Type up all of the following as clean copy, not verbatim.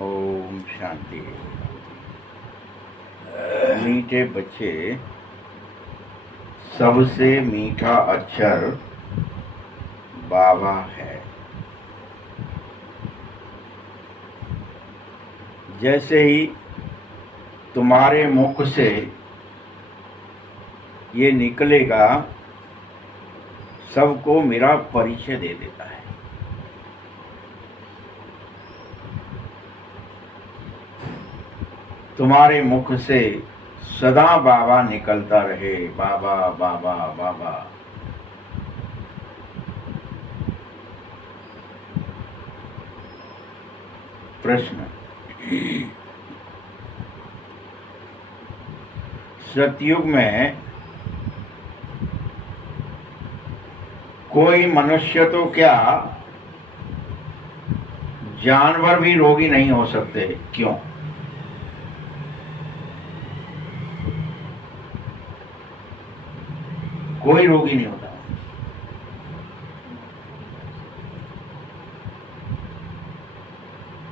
ओम शांति। मीठे बच्चे, सबसे मीठा अक्षर बाबा है। जैसे ही तुम्हारे मुख से ये निकलेगा, सबको मेरा परिचय दे देता है। तुम्हारे मुख से सदा बाबा निकलता रहे, बाबा बाबा बाबा। प्रश्न, सतयुग में कोई मनुष्य तो क्या, जानवर भी रोगी नहीं हो सकते, क्यों? कोई रोगी नहीं होता।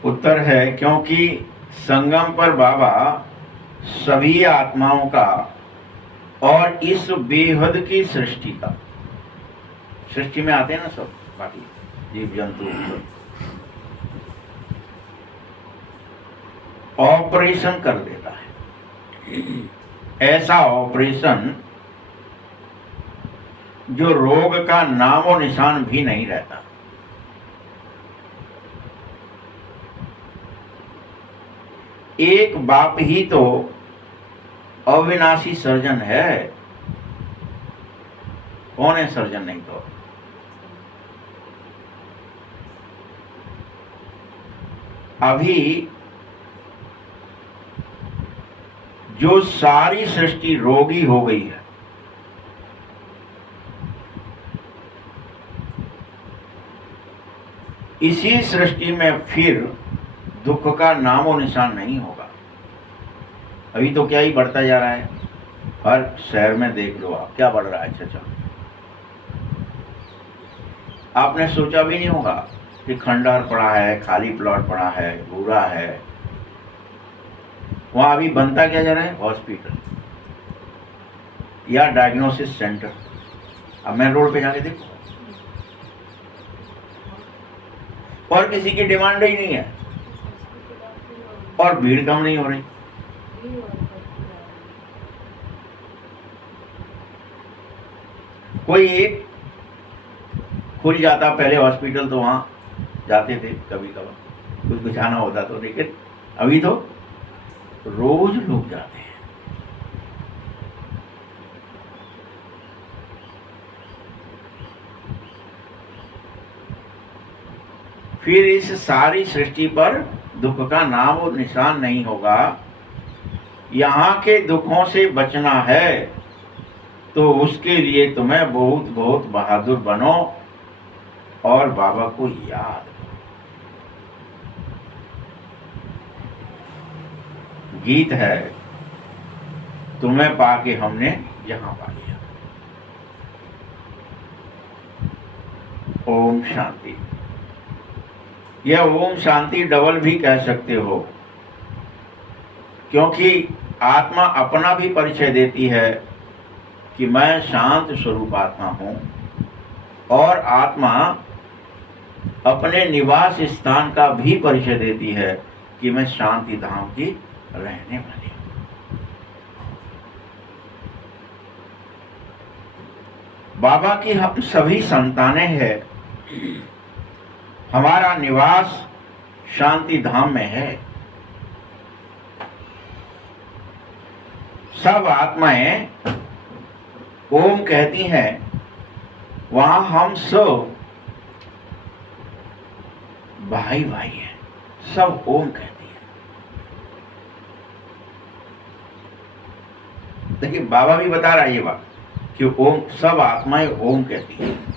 उत्तर है क्योंकि संगम पर बाबा सभी आत्माओं का और इस बेहद की सृष्टि का, सृष्टि में आते हैं ना सब, बाकी जीव जंतु, ऑपरेशन कर देता है। ऐसा ऑपरेशन जो रोग का नामो निशान भी नहीं रहता। एक बाप ही तो अविनाशी सर्जन है। कौन है सर्जन? नहीं तो अभी जो सारी सृष्टि रोगी हो गई है, इसी सृष्टि में फिर दुख का नामो निशान नहीं होगा। अभी तो क्या ही बढ़ता जा रहा है। हर शहर में देख लो आप, क्या बढ़ रहा है। अच्छा, आपने सोचा भी नहीं होगा कि खंडहर पड़ा है, खाली प्लॉट पड़ा है, बुरा है। वहां अभी बनता क्या जा रहा है? हॉस्पिटल या डायग्नोसिस सेंटर। अब मैं रोड पे जाके देखो, और किसी की डिमांड ही नहीं है, और भीड़ कम नहीं हो रही। कोई एक खुल जाता पहले हॉस्पिटल, तो वहां जाते थे कभी कभार, कुछ आना होता तो, लेकिन अभी तो रोज लोग जाते हैं। फिर इस सारी सृष्टि पर दुख का नाम और निशान नहीं होगा। यहाँ के दुखों से बचना है तो उसके लिए तुम्हें बहुत बहुत बहादुर बनो और बाबा को याद करो। गीत है, तुम्हें पाके हमने यहाँ पा लिया। ओम शांति। यह ओम शांति डबल भी कह सकते हो, क्योंकि आत्मा अपना भी परिचय देती है कि मैं शांत स्वरूप आत्मा हूं, और आत्मा अपने निवास स्थान का भी परिचय देती है कि मैं शांति धाम की रहने वाली हूं। बाबा की हम सभी संतानें हैं। हमारा निवास शांति धाम में है। सब आत्माएं ओम कहती हैं, वहां हम सब भाई भाई हैं, सब ओम कहती हैं। देखिए, बाबा भी बता रहा है ये बात कि ओम, सब आत्माएं ओम कहती हैं।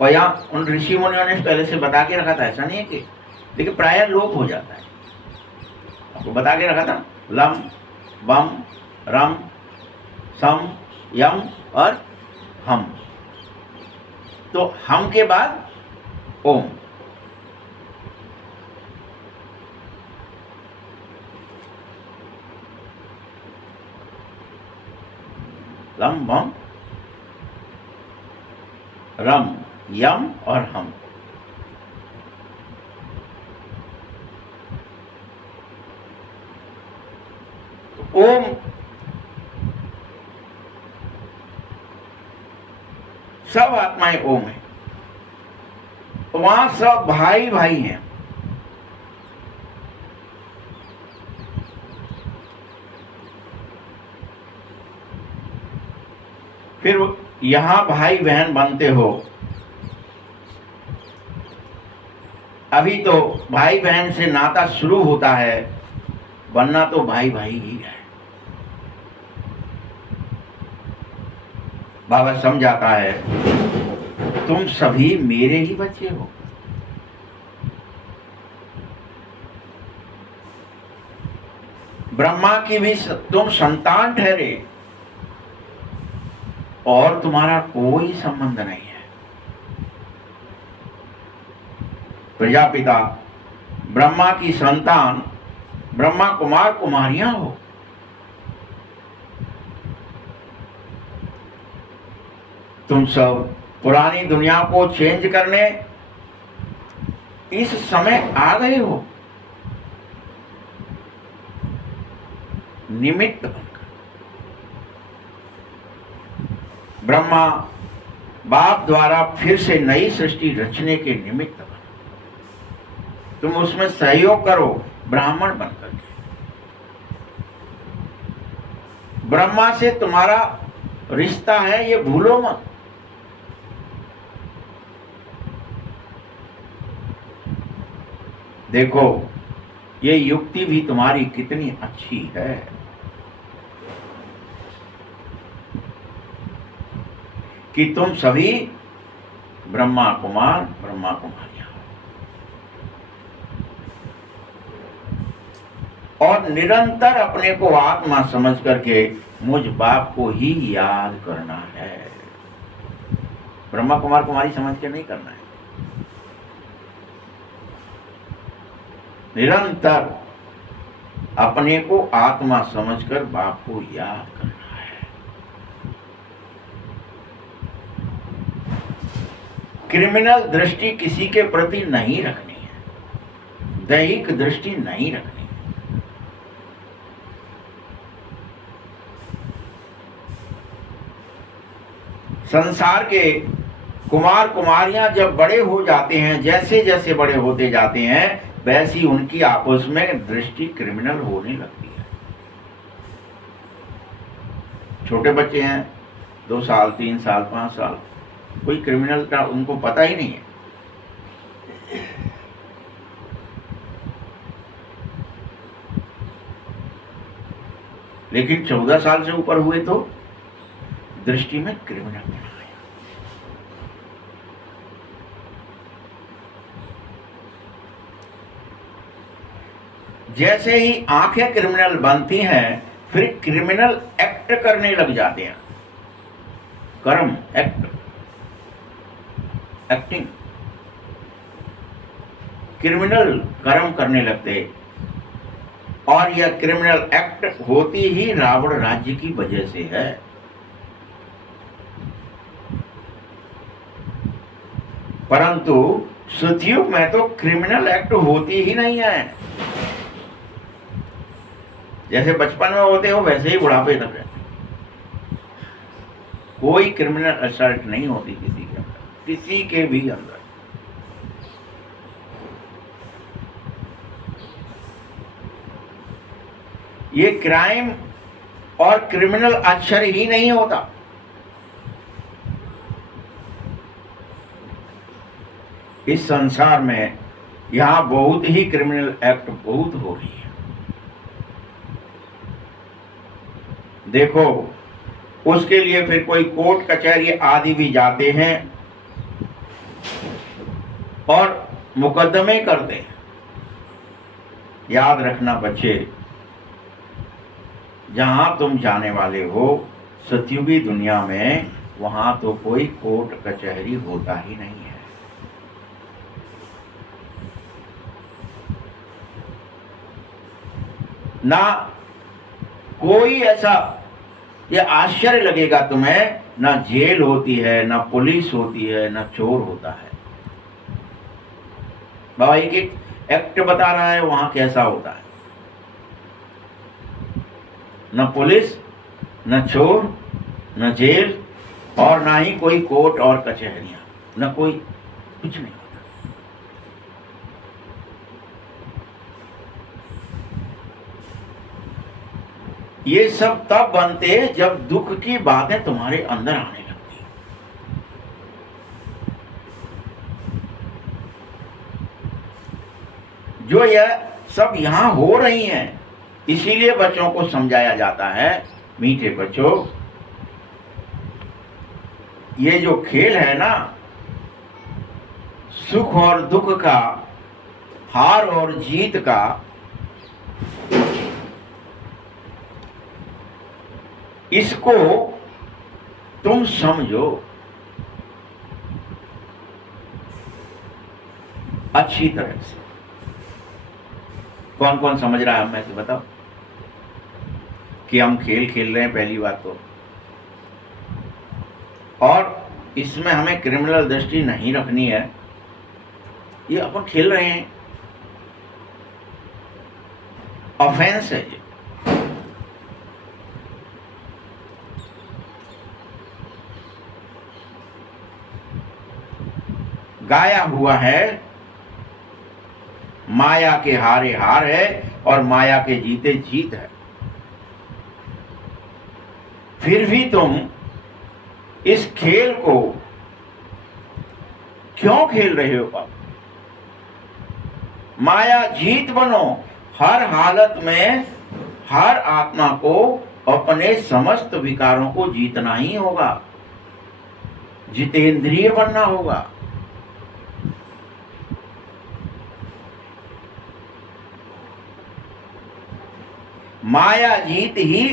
और यहाँ उन ऋषि मुनियों ने पहले से बता के रखा था, ऐसा नहीं है कि, लेकिन प्राय लोप हो जाता है। आपको बता के रखा था, लम बम रम सम यम और हम। तो हम के बाद ओम, लम वम रम, यम और हम। ओम सब आत्माएं ओम है, वहां सब भाई भाई हैं। फिर यहां भाई बहन बनते हो। अभी तो भाई बहन से नाता शुरू होता है, बनना तो भाई भाई ही है। बाबा समझाता है तुम सभी मेरे ही बच्चे हो। ब्रह्मा की भी तुम संतान ठहरे और तुम्हारा कोई संबंध नहीं है। प्रजापिता ब्रह्मा की संतान, ब्रह्मा कुमार कुमारियां हो। तुम सब पुरानी दुनिया को चेंज करने इस समय आ गए हो, निमित्त बनकर। ब्रह्मा बाप द्वारा फिर से नई सृष्टि रचने के निमित्त बनो। तुम उसमें सहयोग करो ब्राह्मण बनकर के। ब्रह्मा से तुम्हारा रिश्ता है, ये भूलो मत। देखो ये युक्ति भी तुम्हारी कितनी अच्छी है। कि तुम सभी ब्रह्मा कुमार ब्रह्मा कुमारियां और निरंतर अपने को आत्मा समझ करके मुझ बाप को ही याद करना है। ब्रह्मा कुमार कुमारी समझ के नहीं करना है, निरंतर अपने को आत्मा समझकर बाप को याद करना है। क्रिमिनल दृष्टि किसी के प्रति नहीं रखनी है, दैहिक दृष्टि नहीं रखनी है। संसार के कुमार कुमारियां जब बड़े हो जाते हैं, जैसे जैसे बड़े होते जाते हैं, वैसी उनकी आपस में दृष्टि क्रिमिनल होने लगती है। छोटे बच्चे हैं, 2 साल 3 साल 5 साल, कोई क्रिमिनल का उनको पता ही नहीं है। लेकिन 14 साल से ऊपर हुए तो दृष्टि में क्रिमिनल बना है। जैसे ही आंखें क्रिमिनल बनती हैं, फिर क्रिमिनल एक्ट करने लग जाते हैं। कर्म, एक्ट, एक्टिंग, क्रिमिनल कर्म करने लगते। और यह क्रिमिनल एक्ट होती ही रावण राज्य की वजह से है। परंतु सतयुग में तो क्रिमिनल एक्ट होती ही नहीं है। जैसे बचपन में होते हो वैसे ही बुढ़ापे तक रहते। कोई क्रिमिनल असल्ट नहीं होती किसी के अंदर, किसी के भी अंदर। ये क्राइम और क्रिमिनल अक्षर ही नहीं होता। इस संसार में यहां बहुत ही क्रिमिनल एक्ट बहुत हो रही है। देखो उसके लिए फिर कोई कोर्ट कचहरी आदि भी जाते हैं और मुकदमे करते हैं। याद रखना बच्चे, जहां तुम जाने वाले हो सतयुगी दुनिया में, वहां तो कोई कोर्ट कचहरी होता ही नहीं है। ना कोई ऐसा ये आश्चर्य लगेगा तुम्हें, ना जेल होती है, ना पुलिस होती है, ना चोर होता है। बाबा एक एक एक्ट बता रहा है वहां कैसा होता है। न पुलिस, न चोर, न जेल, और ना ही कोई कोर्ट और कचहरियां, न कोई, कुछ नहीं होता। ये सब तब बनते जब दुख की बातें तुम्हारे अंदर आने लगती। जो यह सब यहां हो रही हैं, इसीलिए बच्चों को समझाया जाता है, मीठे बच्चों, ये जो खेल है ना, सुख और दुख का, हार और जीत का, इसको तुम समझो अच्छी तरह से। कौन कौन समझ रहा है, मैं तो बताओ कि हम खेल खेल रहे हैं, पहली बात तो, और इसमें हमें क्रिमिनल दृष्टि नहीं रखनी है। ये अपन खेल रहे हैं, ऑफेंस है ये। गाया हुआ है, माया के हारे हार है और माया के जीते जीत है। फिर भी तुम इस खेल को क्यों खेल रहे हो बाबा? माया जीत बनो। हर हालत में हर आत्मा को अपने समस्त विकारों को जीतना ही होगा, जितेंद्रिय बनना होगा। माया जीत ही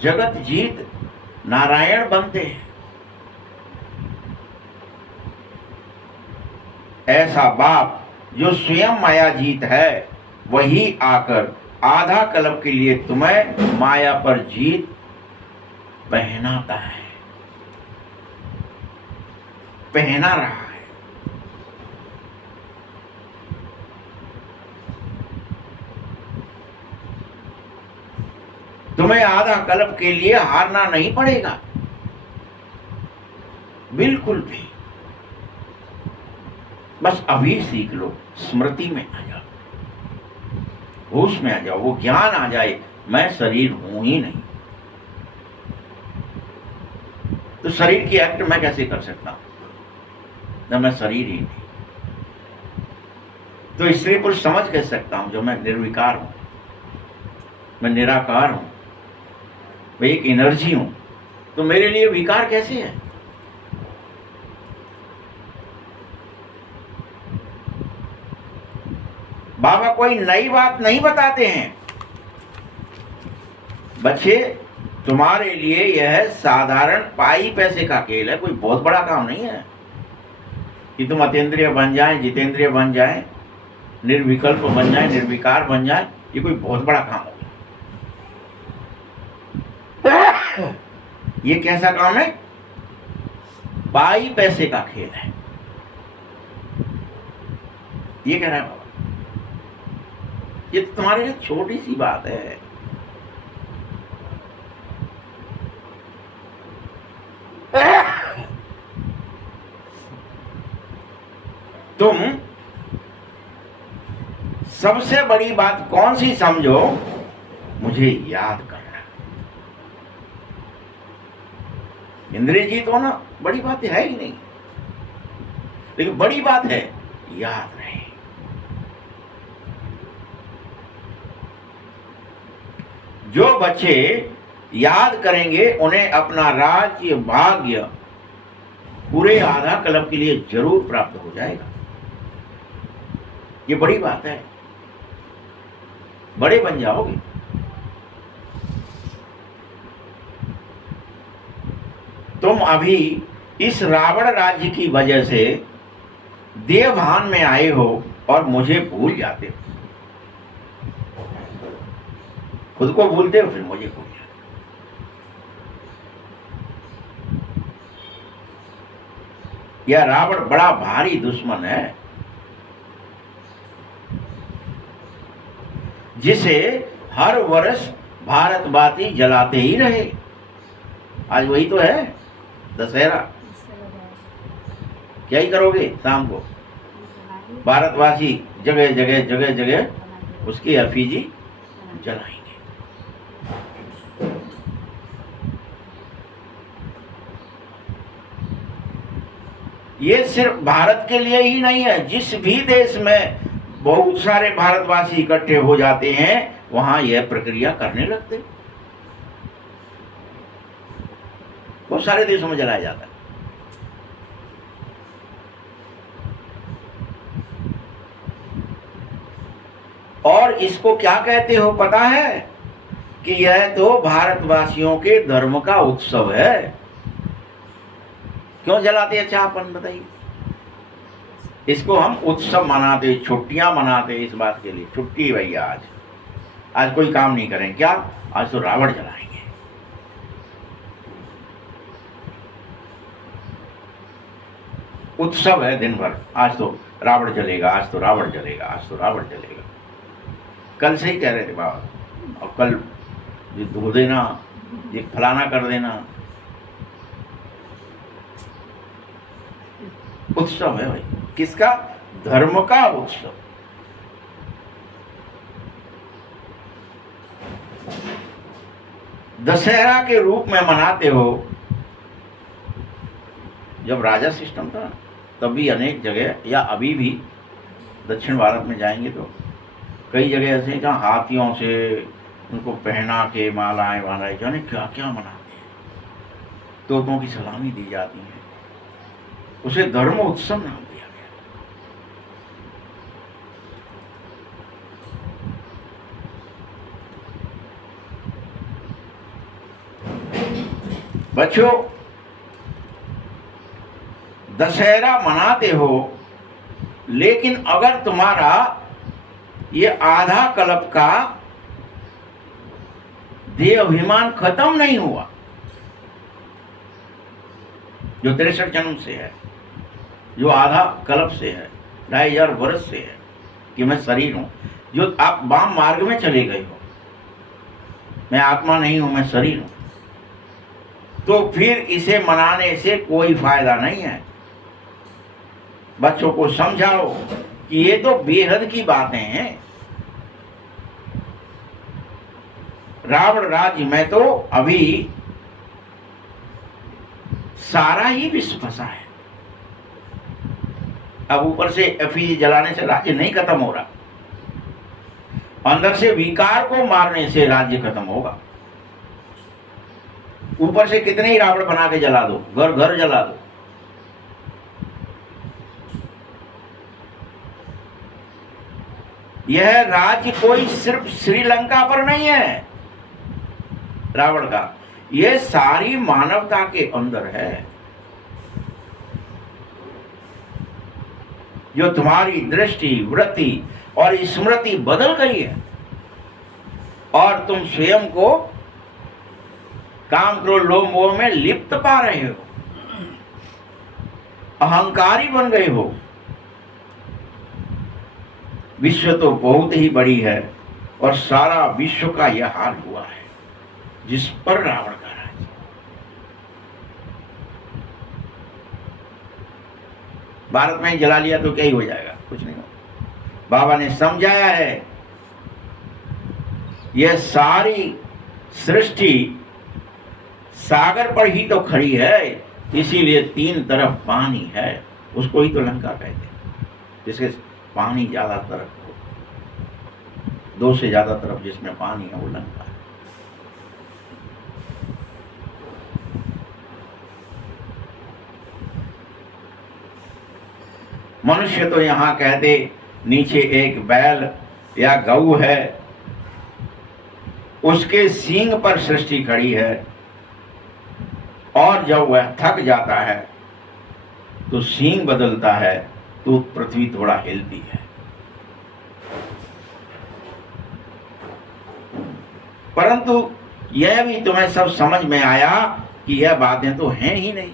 जगत जीत नारायण बनते हैं। ऐसा बाप जो स्वयं माया जीत है, वही आकर आधा कल्प के लिए तुम्हें माया पर जीत पहनाता है, पहना रहा है। तुम्हें आधा कल्प के लिए हारना नहीं पड़ेगा, बिल्कुल भी। बस अभी सीख लो, स्मृति में आ जाओ, होश में आ जाओ, वो ज्ञान आ जाए, मैं शरीर हूं ही नहीं। तो शरीर की एक्ट मैं कैसे कर सकता हूं जब मैं शरीर ही नहीं? तो स्त्री पुरुष समझ कैसे सकता हूं जब मैं निर्विकार हूं, मैं निराकार हूं, मैं एक एनर्जी हूं? तो मेरे लिए विकार कैसे है? बाबा कोई नई बात नहीं बताते हैं। बच्चे, तुम्हारे लिए यह साधारण पाई पैसे का खेल है, कोई बहुत बड़ा काम नहीं है कि तुम अतीन्द्रिय बन जाए, जितेंद्रिय बन जाए, निर्विकल्प बन जाए, निर्विकार बन जाए। ये कोई बहुत बड़ा काम हो गया। ये कैसा काम है? पाई पैसे का खेल है, ये कह रहा है बाबा। ये तो तुम्हारे लिए छोटी सी बात है। तुम सबसे बड़ी बात कौन सी समझो? मुझे याद करना। इंद्रिय जीत होना बड़ी बात है ही नहीं, लेकिन बड़ी बात है याद रहे। जो बच्चे याद करेंगे उन्हें अपना राज्य भाग्य पूरे आधा कल्प के लिए जरूर प्राप्त हो जाएगा। ये बड़ी बात है, बड़े बन जाओगे। तुम अभी इस रावण राज्य की वजह से देवभान में आए हो और मुझे भूल जाते हो। खुद को भूलते हो, फिर मुझे भूल जाते हो। यह रावण बड़ा भारी दुश्मन है, जिसे हर वर्ष भारतवासी जलाते ही रहे। आज वही तो है दशहरा। क्या ही करोगे शाम को? भारतवासी जगह जगह जगह जगह उसकी एफिजी जलाएंगे। ये सिर्फ भारत के लिए ही नहीं है, जिस भी देश में बहुत सारे भारतवासी इकट्ठे हो जाते हैं वहां यह प्रक्रिया करने लगते। बहुत सारे देशों में जलाया जाता है। और इसको क्या कहते हो पता है? कि यह तो भारतवासियों के धर्म का उत्सव है। क्यों जलाते? अच्छा अपन बताइए। इसको हम उत्सव मनाते, छुट्टियां मनाते इस बात के लिए। छुट्टी भैया, आज कोई काम नहीं करें क्या? आज तो रावण जलाएंगे। उत्सव है दिन भर। आज तो रावण जलेगा, आज तो रावण जलेगा, आज तो रावण जलेगा। कल से ही कह रहे थे बाबा, और कल ये धो देना, ये फलाना कर देना। उत्सव है भाई। किसका? धर्म का उत्सव। दशहरा के रूप में मनाते हो। जब राजा सिस्टम था तब भी अनेक जगह, या अभी भी दक्षिण भारत में जाएंगे तो कई जगह ऐसे हैं जहाँ हाथियों से उनको पहना के मालाएं वालाएं जाने क्या क्या मनाते हैं। तोपों की सलामी दी जाती है। उसे धर्म उत्सव नाम दिया गया। बच्चों, दशहरा मनाते हो, लेकिन अगर तुम्हारा ये आधा कल्प का देह अभिमान खत्म नहीं हुआ, जो 63 जन्म से है, जो आधा कल्प से है, 2500 वर्ष से है कि मैं शरीर हूं, जो आप वाम मार्ग में चले गए हो, मैं आत्मा नहीं हूं, मैं शरीर हूं, तो फिर इसे मनाने से कोई फायदा नहीं है। बच्चों को समझाओ कि ये तो बेहद की बातें हैं। रावण राज्य में तो अभी सारा ही विश्व फंसा है। अब ऊपर से एफिजी जलाने से राज्य नहीं खत्म हो रहा, अंदर से विकार को मारने से राज्य खत्म होगा। ऊपर से कितने ही रावण बना के जला दो, घर घर जला दो, यह राज्य कोई सिर्फ श्रीलंका पर नहीं है रावण का, यह सारी मानवता के अंदर है। जो तुम्हारी दृष्टि, वृत्ति और स्मृति बदल गई है और तुम स्वयं को काम, क्रोध, लोभ, मोह में लिप्त पा रहे हो, अहंकारी बन गए हो। विश्व तो बहुत ही बड़ी है और सारा विश्व का यह हाल हुआ है जिस पर रावण का राज्य। भारत में जला लिया तो क्या ही हो जाएगा? कुछ नहीं होगा। बाबा ने समझाया है, यह सारी सृष्टि सागर पर ही तो खड़ी है, इसीलिए तीन तरफ पानी है। उसको ही तो लंका कहते हैं, जिसके पानी ज्यादा तरफ हो, दो से ज्यादा तरफ जिसमें पानी है वो लंका है। मनुष्य तो यहां कहते नीचे एक बैल या गऊ है, उसके सींग पर सृष्टि खड़ी है, और जब वह थक जाता है तो सींग बदलता है तो पृथ्वी थोड़ा हिलती है। परंतु यह भी तुम्हें सब समझ में आया कि यह बातें तो हैं ही नहीं।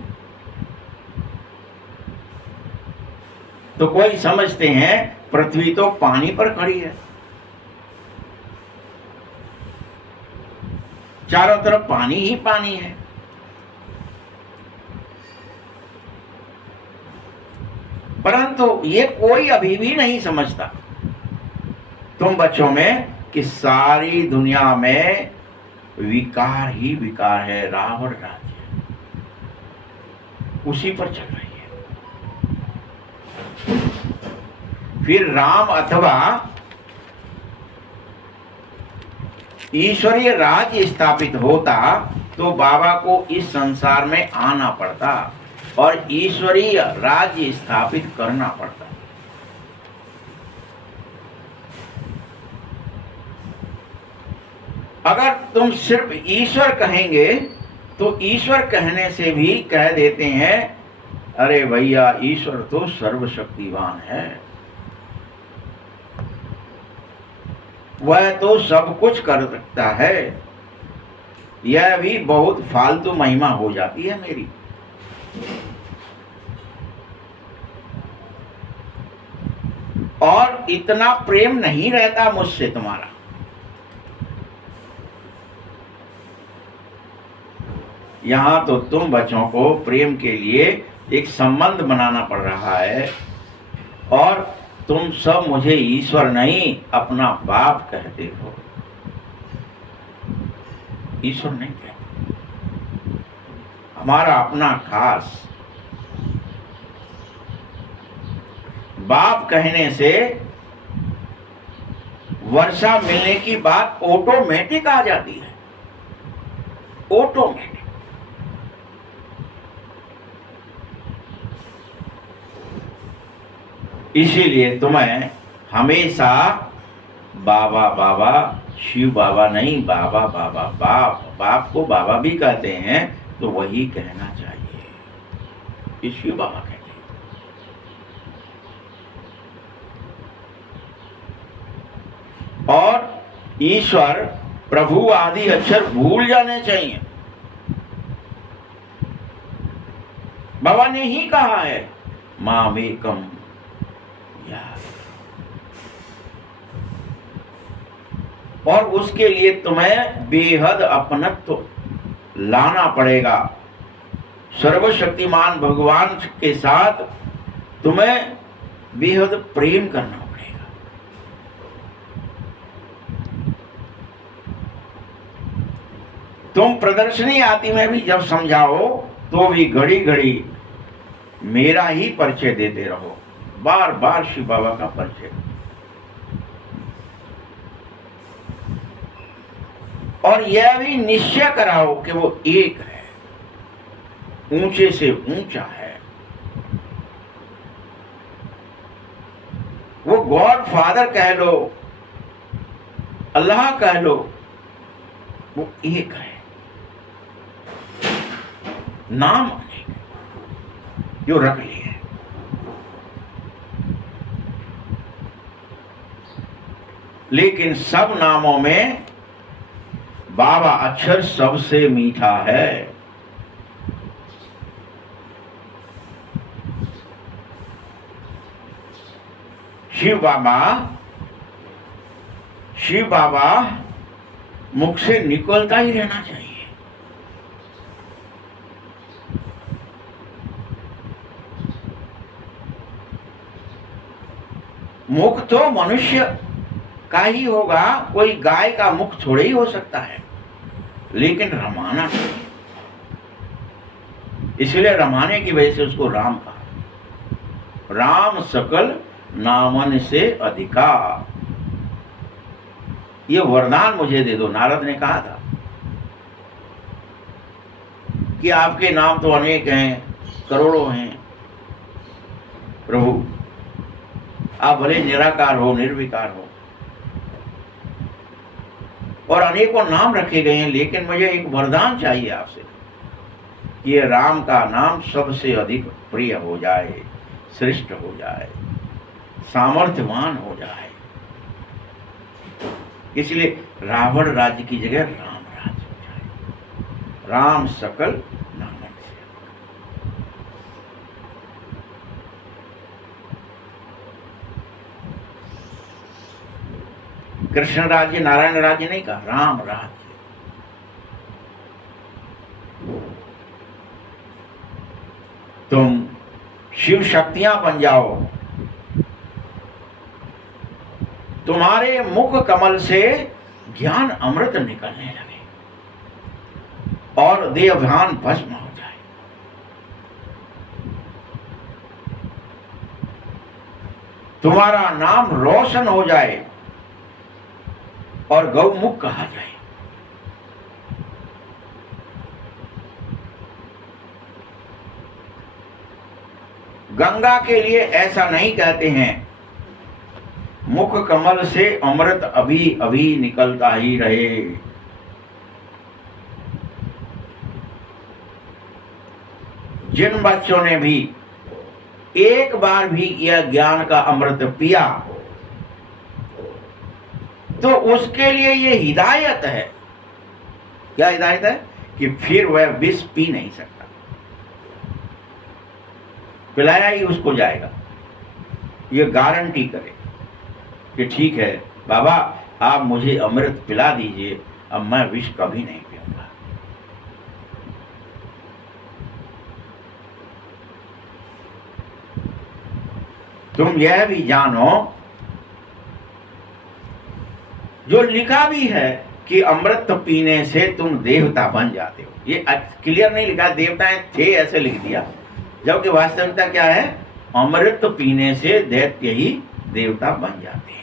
तो कोई समझते हैं पृथ्वी तो पानी पर खड़ी है, चारों तरफ पानी ही पानी है। परंतु ये कोई अभी भी नहीं समझता तुम बच्चों में कि सारी दुनिया में विकार ही विकार है, रावण राज्य उसी पर चल रही है। फिर राम अथवा ईश्वरीय राज्य स्थापित होता तो बाबा को इस संसार में आना पड़ता और ईश्वरीय राज्य स्थापित करना पड़ता। अगर तुम सिर्फ ईश्वर कहेंगे तो ईश्वर कहने से भी कह देते हैं अरे भैया ईश्वर तो सर्वशक्तिवान है, वह तो सब कुछ कर सकता है। यह भी बहुत फालतू महिमा हो जाती है मेरी। और इतना प्रेम नहीं रहता मुझसे तुम्हारा। यहां तो तुम बच्चों को प्रेम के लिए एक संबंध बनाना पड़ रहा है और तुम सब मुझे ईश्वर नहीं अपना बाप कहते हो। ईश्वर नहीं कहते, हमारा अपना खास बाप कहने से वर्षा मिलने की बात ऑटोमेटिक आ जाती है, ऑटोमेटिक। इसीलिए तुम्हें हमेशा बाबा बाबा, शिव बाबा नहीं, बाबा बाबा, बाप बाप को बाबा भी कहते हैं तो वही कहना चाहिए, ये शिव बाबा कहते हैं। और ईश्वर प्रभु आदि अक्षर भूल जाने चाहिए। बाबा ने ही कहा है मामेकम, और उसके लिए तुम्हें बेहद अपनत्व लाना पड़ेगा। सर्वशक्तिमान भगवान के साथ तुम्हें बेहद प्रेम करना पड़ेगा। तुम प्रदर्शनी आदि में भी जब समझाओ तो भी घड़ी घड़ी मेरा ही परिचय देते रहो, बार बार शिव बाबा का परिचय। और यह भी निश्चय कराओ कि वो एक है, ऊंचे से ऊंचा है, वो गॉड फादर कह लो, अल्लाह कह लो, वो एक है, नाम अनेक जो रख लिए। लेकिन सब नामों में बाबा अक्षर सबसे मीठा है। शिव बाबा मुख से निकलता ही रहना चाहिए। मुख तो मनुष्य का ही होगा, कोई गाय का मुख थोड़े ही हो सकता है, लेकिन रमाना नहीं। इसलिए रमाने की वजह से उसको राम कहा। राम सकल नामन से अधिका, ये वरदान मुझे दे दो। नारद ने कहा था कि आपके नाम तो अनेक हैं, करोड़ों हैं प्रभु, आप भले निराकार हो, निर्विकार हो, और अनेकों नाम रखे गए हैं, लेकिन मुझे एक वरदान चाहिए आपसे कि ये राम का नाम सबसे अधिक प्रिय हो जाए, श्रेष्ठ हो जाए, सामर्थ्यवान हो जाए। इसलिए रावण राज्य की जगह राम राज्य हो जाए। राम सकल नामन से। कृष्ण राज्य, नारायण राज्य नहीं कहा, राम राज्य। तुम शिव शक्तियां बन जाओ, तुम्हारे मुख कमल से ज्ञान अमृत निकलने लगे और देवभान भस्म हो जाए। तुम्हारा नाम रोशन हो जाए और गौमुख कहा जाए। गंगा के लिए ऐसा नहीं कहते हैं, मुख कमल से अमृत अभी अभी निकलता ही रहे। जिन बच्चों ने भी एक बार भी यह ज्ञान का अमृत पिया तो उसके लिए ये हिदायत है। क्या हिदायत है? कि फिर वह विष पी नहीं सकता, पिलाया ही उसको जाएगा। ये गारंटी करे कि ठीक है बाबा, आप मुझे अमृत पिला दीजिए, अब मैं विष कभी नहीं पीऊंगा। तुम यह भी जानो, जो लिखा भी है कि अमृत पीने से तुम देवता बन जाते हो, ये क्लियर नहीं लिखा, देवताएं थे ऐसे लिख दिया, जबकि वास्तविकता क्या है? अमृत पीने से दैत्य ही देवता बन जाते हैं।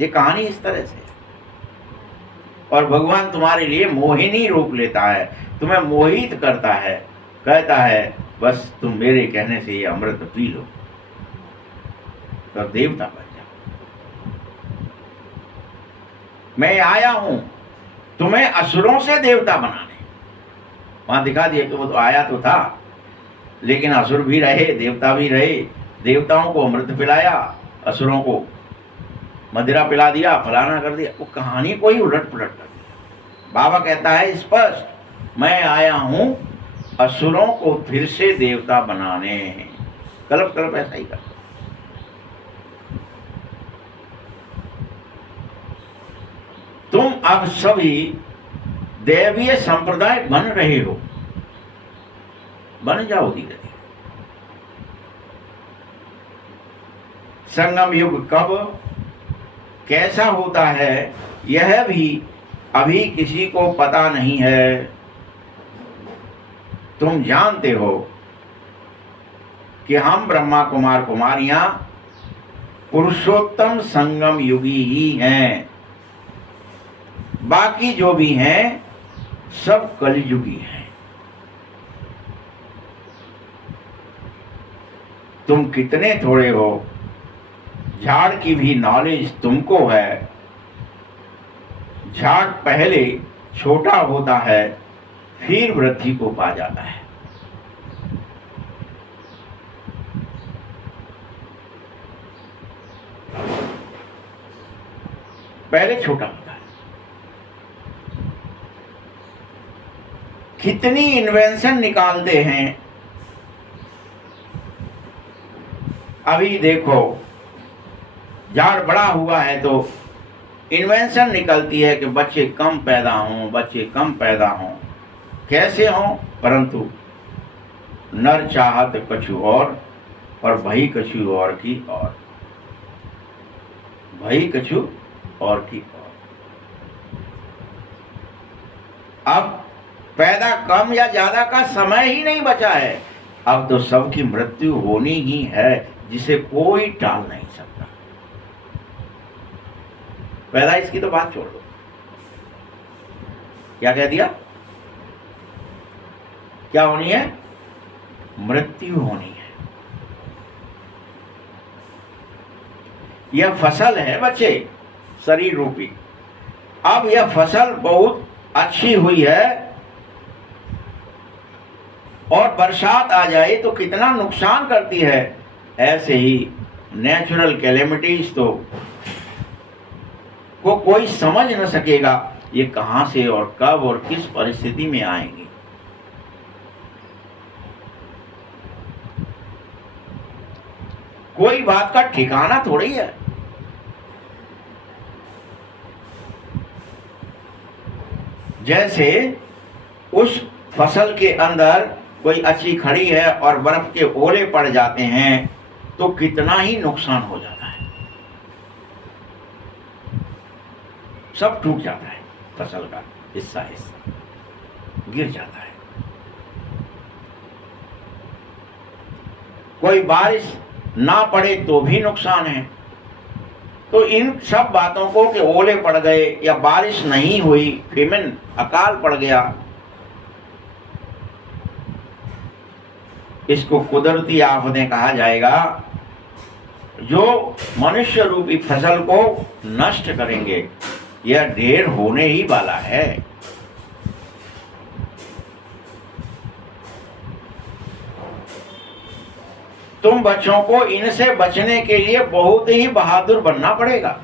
ये कहानी इस तरह से, और भगवान तुम्हारे लिए मोहिनी रूप लेता है, तुम्हें मोहित करता है, कहता है बस तुम मेरे कहने से ये अमृत पी लो तो देवता बन जाओ। मैं आया हूं तुम्हें असुरों से देवता बनाने। वहां दिखा दिया कि वो तो आया तो था, लेकिन असुर भी रहे, देवता भी रहे। देवताओं को अमृत पिलाया, असुरों को मदिरा पिला दिया, फलाना कर दिया। वो कहानी को ही उलट पुलट कर दिया। बाबा कहता है स्पष्ट, मैं आया हूं असुरों को फिर से देवता बनाने। कल्प कल्प ऐसा ही कर। तुम अब सभी दैवीय संप्रदाय बन रहे हो, बन जाओ धीरे धीरे। संगम युग कब कैसा होता है यह भी अभी किसी को पता नहीं है। तुम जानते हो कि हम ब्रह्मा कुमार कुमारियां पुरुषोत्तम संगम युगी ही हैं, बाकी जो भी हैं सब कलियुगी हैं। तुम कितने थोड़े हो, झाड़ की भी नॉलेज तुमको है। झाड़ पहले छोटा होता है, फिर वृद्धि को पा जाता है। पहले छोटा होता है। कितनी इन्वेंशन निकालते हैं। अभी देखो, झाड़ बड़ा हुआ है तो इन्वेंशन निकलती है कि बच्चे कम पैदा हों, बच्चे कम पैदा हों। कैसे हों? परंतु नर चाहत कछु और भई कछु और की और, भई कछु और की और। अब पैदा कम या ज्यादा का समय ही नहीं बचा है। अब तो सबकी मृत्यु होनी ही है, जिसे कोई टाल नहीं सकता। पैदाइश की तो बात छोड़ दो, क्या कह दिया? क्या होनी है? मृत्यु होनी है। यह फसल है बच्चे, शरीर रूपी। अब यह फसल बहुत अच्छी हुई है और बरसात आ जाए तो कितना नुकसान करती है। ऐसे ही नेचुरल कैलेमिटीज तो को कोई समझ न सकेगा ये कहां से और कब और किस परिस्थिति में आएंगी। कोई बात का ठिकाना थोड़ी है। जैसे उस फसल के अंदर कोई अच्छी खड़ी है और बर्फ के ओले पड़ जाते हैं तो कितना ही नुकसान हो जाता है, सब टूट जाता है, फसल का हिस्सा हिस्सा गिर जाता है। कोई बारिश ना पड़े तो भी नुकसान है। तो इन सब बातों को कि ओले पड़ गए या बारिश नहीं हुई, फेमिन अकाल पड़ गया, इसको कुदरती आफतें कहा जाएगा, जो मनुष्य रूपी फसल को नष्ट करेंगे। यह ढेर होने ही वाला है। तुम बच्चों को इनसे बचने के लिए बहुत ही बहादुर बनना पड़ेगा।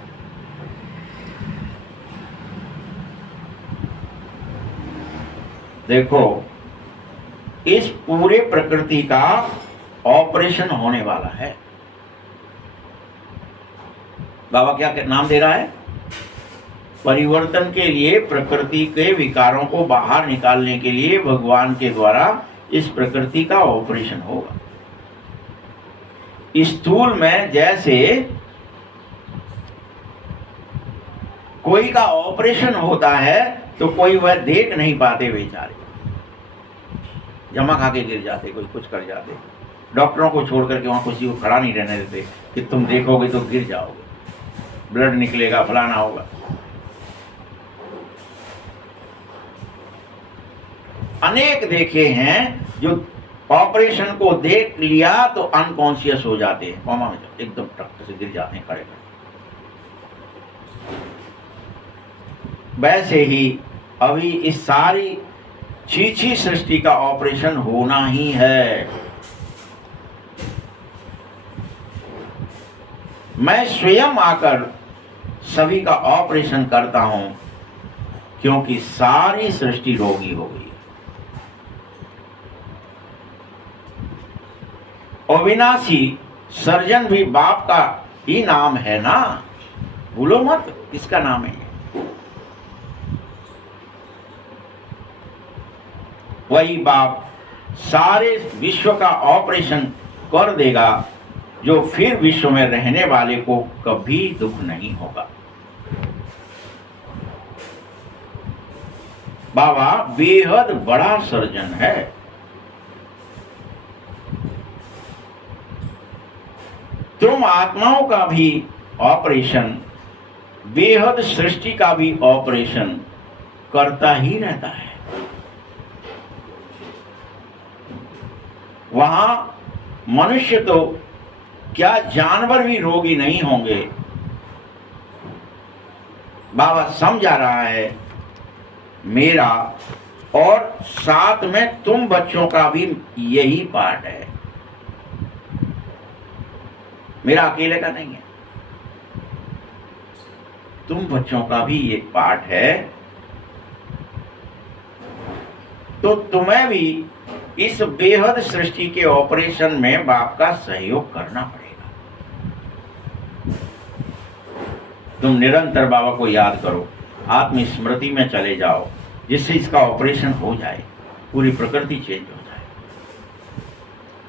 देखो, इस पूरे प्रकृति का ऑपरेशन होने वाला है। बाबा क्या नाम दे रहा है? परिवर्तन के लिए, प्रकृति के विकारों को बाहर निकालने के लिए भगवान के द्वारा इस प्रकृति का ऑपरेशन होगा। स्थूल में जैसे कोई का ऑपरेशन होता है तो कोई वह देख नहीं पाते, बेचारे जमा खा के गिर जाते, कोई कुछ कर जाते। डॉक्टरों को छोड़ करके वहां किसी को खड़ा नहीं रहने देते कि तुम देखोगे तो गिर जाओगे, ब्लड निकलेगा, फलाना होगा। अनेक देखे हैं जो ऑपरेशन को देख लिया तो अनकॉन्शियस हो जाते हैं, कोमा में एकदम टक से गिर जाते हैं खड़े खड़े। वैसे ही अभी इस सारी छीछी सृष्टि का ऑपरेशन होना ही है। मैं स्वयं आकर सभी का ऑपरेशन करता हूं, क्योंकि सारी सृष्टि रोगी हो गई। अविनाशी सर्जन भी बाप का ही नाम है ना, भूलो मत किसका नाम है। वही बाप सारे विश्व का ऑपरेशन कर देगा, जो फिर विश्व में रहने वाले को कभी दुख नहीं होगा। बाबा बेहद बड़ा सर्जन है। तुम आत्माओं का भी ऑपरेशन, बेहद सृष्टि का भी ऑपरेशन करता ही रहता है। वहां मनुष्य तो क्या, जानवर भी रोगी नहीं होंगे। बाबा समझा रहा है मेरा, और साथ में तुम बच्चों का भी यही पार्ट है, मेरा अकेले का नहीं है, तुम बच्चों का भी एक पार्ट है। तो तुम्हें भी इस बेहद सृष्टि के ऑपरेशन में बाप का सहयोग करना पड़ेगा। तुम निरंतर बाबा को याद करो, आत्म स्मृति में चले जाओ, जिससे इसका ऑपरेशन हो जाए, पूरी प्रकृति चेंज हो जाए।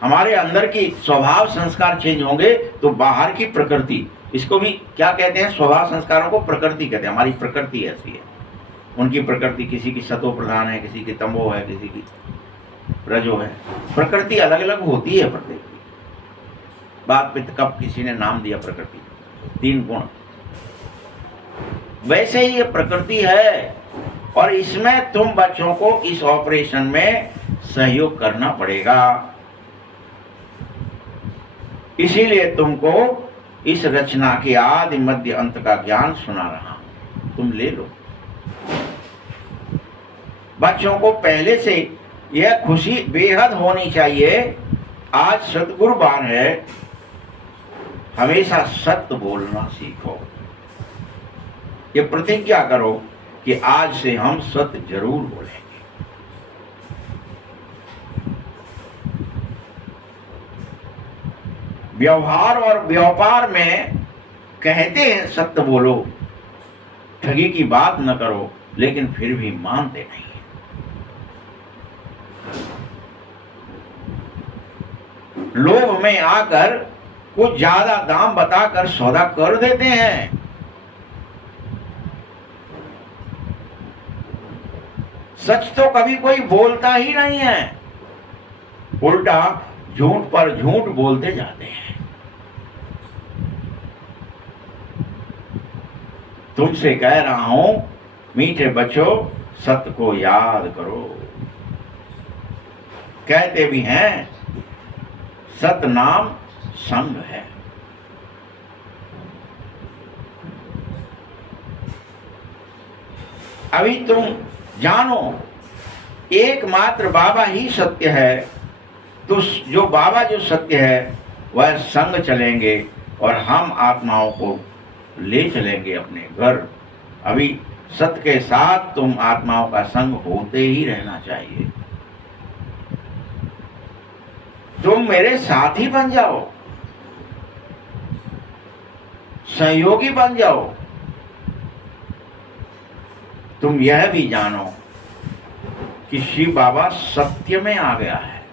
हमारे अंदर की स्वभाव संस्कार चेंज होंगे तो बाहर की प्रकृति, इसको भी क्या कहते हैं, स्वभाव संस्कारों को प्रकृति कहते हैं। हमारी प्रकृति ऐसी है, उनकी प्रकृति किसी की सतो प्रधान है, किसी की तमो है, किसी की रजो है। प्रकृति अलग अलग होती है प्रत्येक की। बात पे कब किसी ने नाम दिया प्रकृति, 3 गुण। वैसे ही ये प्रकृति है, और इसमें तुम बच्चों को इस ऑपरेशन में सहयोग करना पड़ेगा। इसीलिए तुमको इस रचना के आदि मध्य अंत का ज्ञान सुना रहा हूं, तुम ले लो। बच्चों को पहले से यह खुशी बेहद होनी चाहिए, आज सतगुरुवार है, हमेशा सत्य बोलना सीखो। ये प्रतिज्ञा करो कि आज से हम सत्य जरूर बोलेंगे। व्यवहार और व्यापार में कहते हैं सत्य बोलो, ठगी की बात न करो, लेकिन फिर भी मानते नहीं। लोभ में आकर कुछ ज्यादा दाम बताकर सौदा कर देते हैं। सच तो कभी कोई बोलता ही नहीं है, उल्टा झूठ पर झूठ बोलते जाते हैं। तुमसे कह रहा हूं मीठे बच्चों, सत्य को याद करो। कहते भी हैं सत नाम संग है। अभी तुम जानो एकमात्र बाबा ही सत्य है, तो जो बाबा जो सत्य है वह संग चलेंगे और हम आत्माओं को ले चलेंगे अपने घर। अभी सत्य के साथ तुम आत्माओं का संग होते ही रहना चाहिए। तुम मेरे साथी बन जाओ, सहयोगी बन जाओ। तुम यह भी जानो कि शिव बाबा सत्य में आ गया है।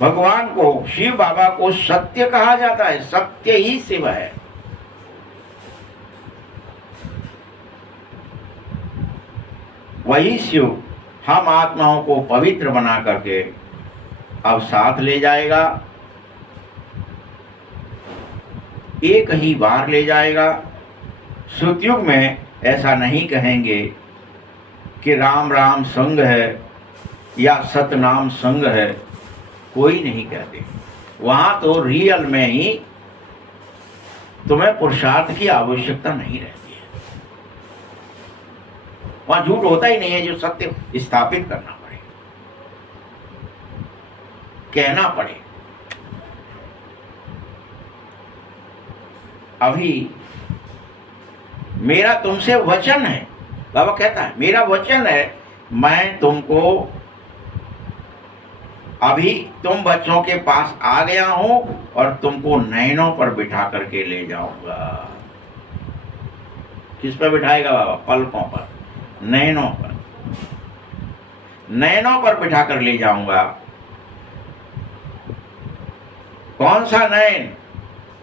भगवान को, शिव बाबा को सत्य कहा जाता है। सत्य ही शिव है। वही शिव हम आत्माओं को पवित्र बना करके अब साथ ले जाएगा। एक ही बार ले जाएगा। सतयुग में ऐसा नहीं कहेंगे कि राम राम संग है या सतनाम संग है, कोई नहीं कहते। वहां तो रियल में ही तुम्हें पुरुषार्थ की आवश्यकता नहीं रहती है। वहां झूठ होता ही नहीं है। जो सत्य स्थापित करना पड़े, कहना पड़े। अभी मेरा तुमसे वचन है, बाबा कहता है मेरा वचन है, मैं तुमको अभी तुम बच्चों के पास आ गया हूं और तुमको नैनों पर बिठा करके ले जाऊंगा। किस पर बिठाएगा बाबा? पलकों पर, नैनों पर। नैनों पर बिठा कर ले जाऊंगा। कौन सा नैन?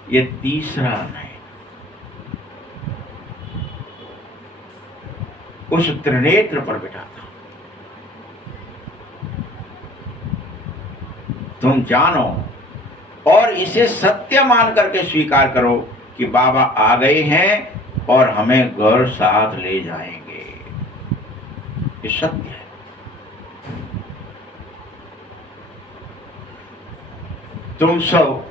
ये तीसरा नैन। उस त्रिनेत्र पर बिठाता हूं। तुम जानो और इसे सत्य मान करके स्वीकार करो कि बाबा आ गए हैं और हमें घर साथ ले जाएंगे। ये सत्य है। तुम सब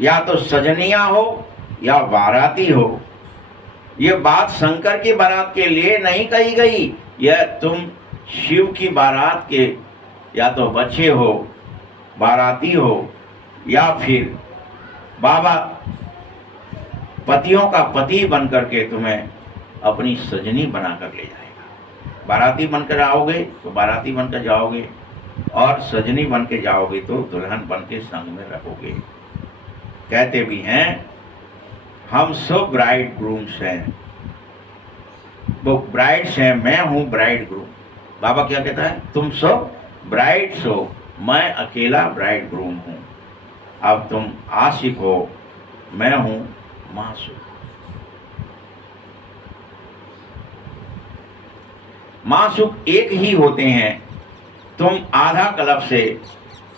या तो सजनिया हो या बाराती हो। ये बात शंकर की बारात के लिए नहीं कही गई। यह तुम शिव की बारात के या तो बच्चे हो, बाराती हो, या फिर बाबा पतियों का पति बन करके तुम्हें अपनी सजनी बनाकर ले जाएगा। बाराती बनकर आओगे तो बाराती बनकर जाओगे, और सजनी बन के जाओगे तो दुल्हन बन के संग में रहोगे। कहते भी हैं हम सब ब्राइड ग्रूम्स हैं। वो ब्राइड्स हैं, मैं हूं ब्राइड ग्रूम। बाबा क्या कहता है? तुम सब ब्राइड्स हो, मैं अकेला ब्राइड ग्रूम हूं। अब तुम आशिक हो, मैं हूं मासूक। मासूक एक ही होते हैं। तुम आधा कल्प से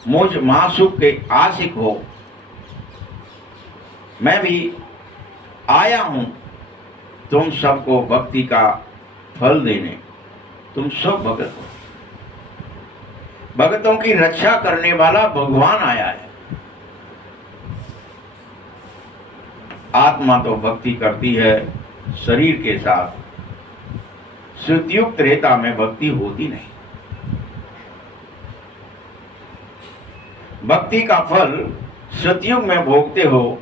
मुझ मासूक के आशिक हो। मैं भी आया हूं तुम सबको भक्ति का फल देने। तुम सब भगत हो। भगतों की रक्षा करने वाला भगवान आया है। आत्मा तो भक्ति करती है शरीर के साथ। सतयुग त्रेता में भक्ति होती नहीं। भक्ति का फल सतयुग में भोगते हो।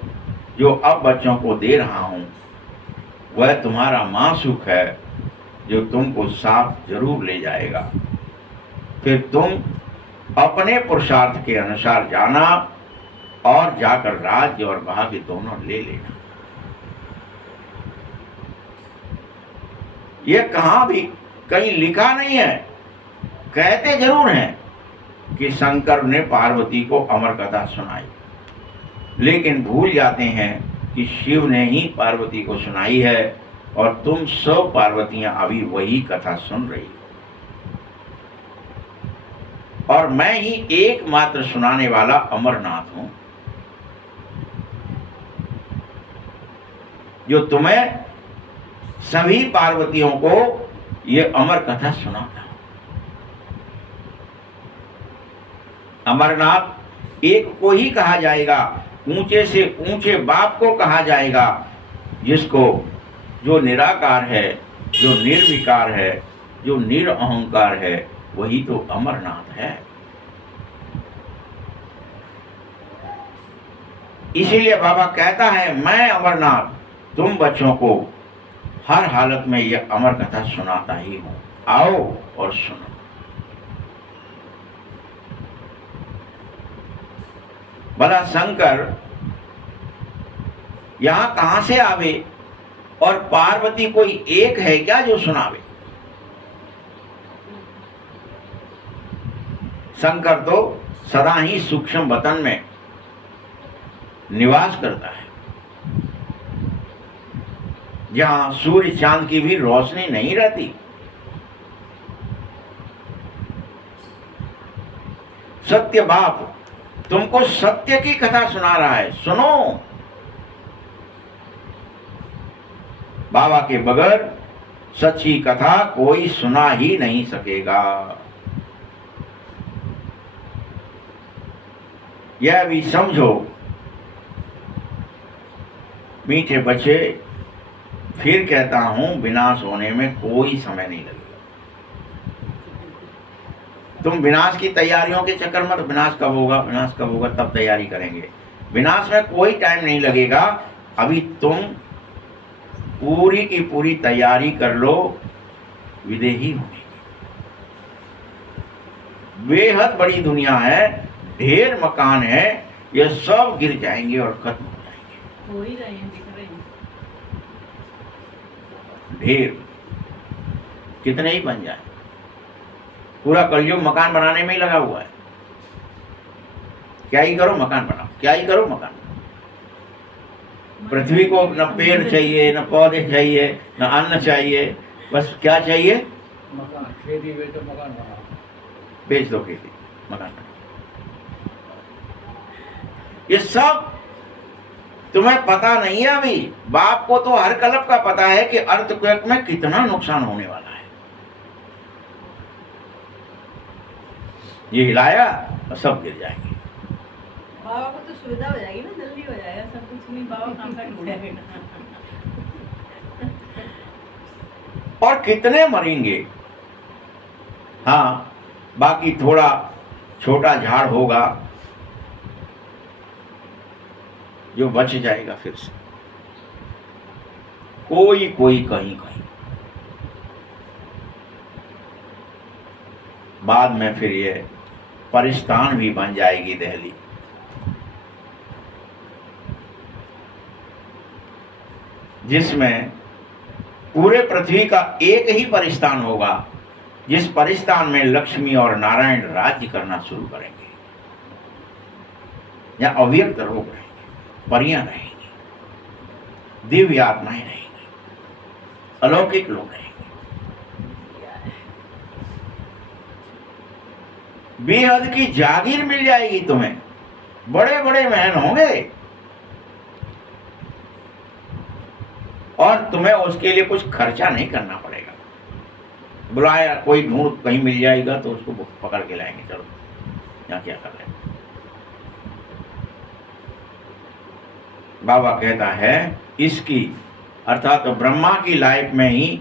जो अब बच्चों को दे रहा हूं वह तुम्हारा मासूक है, जो तुमको साथ जरूर ले जाएगा। फिर तुम अपने पुरुषार्थ के अनुसार जाना और जाकर राज्य और भाग्य दोनों ले लेना। ये कहाँ भी कहीं लिखा नहीं है। कहते जरूर हैं कि शंकर ने पार्वती को अमर कथा सुनाई, लेकिन भूल जाते हैं कि शिव ने ही पार्वती को सुनाई है और तुम सब पार्वतियां अभी वही कथा सुन रही हो। और मैं ही एकमात्र सुनाने वाला अमरनाथ हूं, जो तुम्हें सभी पार्वतियों को ये अमर कथा सुनाता हूं। अमरनाथ एक को ही कहा जाएगा, ऊंचे से ऊंचे बाप को कहा जाएगा, जिसको जो निराकार है, जो निर्विकार है, जो निरअहंकार है, वही तो अमरनाथ है। इसीलिए बाबा कहता है, मैं अमरनाथ तुम बच्चों को हर हालत में यह अमर कथा सुनाता ही हूं, आओ और सुनो। भला शंकर यहां कहां से आवे और पार्वती कोई एक है क्या जो सुनावे? शंकर तो सदा ही सूक्ष्म वतन में निवास करता है, जहां सूर्य चांद की भी रोशनी नहीं रहती। सत्य बाप तुमको सत्य की कथा सुना रहा है, सुनो। बाबा के बगैर सच्ची कथा कोई सुना ही नहीं सकेगा। यह भी समझो मीठे बच्चे, फिर कहता हूं, विनाश होने में कोई समय नहीं लगेगा। तुम विनाश की तैयारियों के चक्कर में, विनाश कब होगा, विनाश कब होगा, तब तैयारी करेंगे। विनाश में कोई टाइम नहीं लगेगा। अभी तुम पूरी की पूरी तैयारी कर लो, विदेही होने की। बेहद बड़ी दुनिया है, ढेर मकान है, ये सब गिर जाएंगे और खत्म हो जाएंगे। हो ही रहे हैं, दिख रहे हैं। ढेर कितने ही बन जाए, पूरा कलयुग मकान बनाने में ही लगा हुआ है। क्या ही करो मकान बनाओ, क्या ही करो मकान। पृथ्वी को न पेड़ चाहिए, न पौधे चाहिए, न अन्न चाहिए, बस क्या चाहिए? मकान। खेती बेचो, मकान बनाओ। बेच दो खेती, मकान बनाओ। ये सब तुम्हें पता नहीं है अभी। बाप को तो हर कल्प का पता है कि अर्थक्वेक में कितना नुकसान होने वाला है। ये हिलाया और सब गिर जाएंगे। बाबा को तो सुविधा हो जाएगी ना, जल्दी हो जाएगा सब कुछ। नहीं बाबा काम का ढूंढेगा। और कितने मरेंगे। हाँ, बाकी थोड़ा छोटा झाड़ होगा जो बच जाएगा फिर से, कोई कोई कहीं कहीं। बाद में फिर ये परिस्थान भी बन जाएगी दिल्ली। जिसमें पूरे पृथ्वी का एक ही परिस्थान होगा, जिस परिस्थान में लक्ष्मी और नारायण राज्य करना शुरू करेंगे। या अव्यक्त लोग रहेंगे, परियां रहेंगी, दिव्य आत्माएं रहेंगी, अलौकिक लोग रहेंगे। बेहद की जागीर मिल जाएगी तुम्हें, बड़े बड़े महल होंगे, और तुम्हें उसके लिए कुछ खर्चा नहीं करना पड़ेगा। बुलाया कोई ढूंढ कहीं मिल जाएगा तो उसको पकड़ के लाएंगे, चलो यहाँ क्या कर रहे हैं। बाबा कहता है इसकी अर्थात तो ब्रह्मा की लाइफ में ही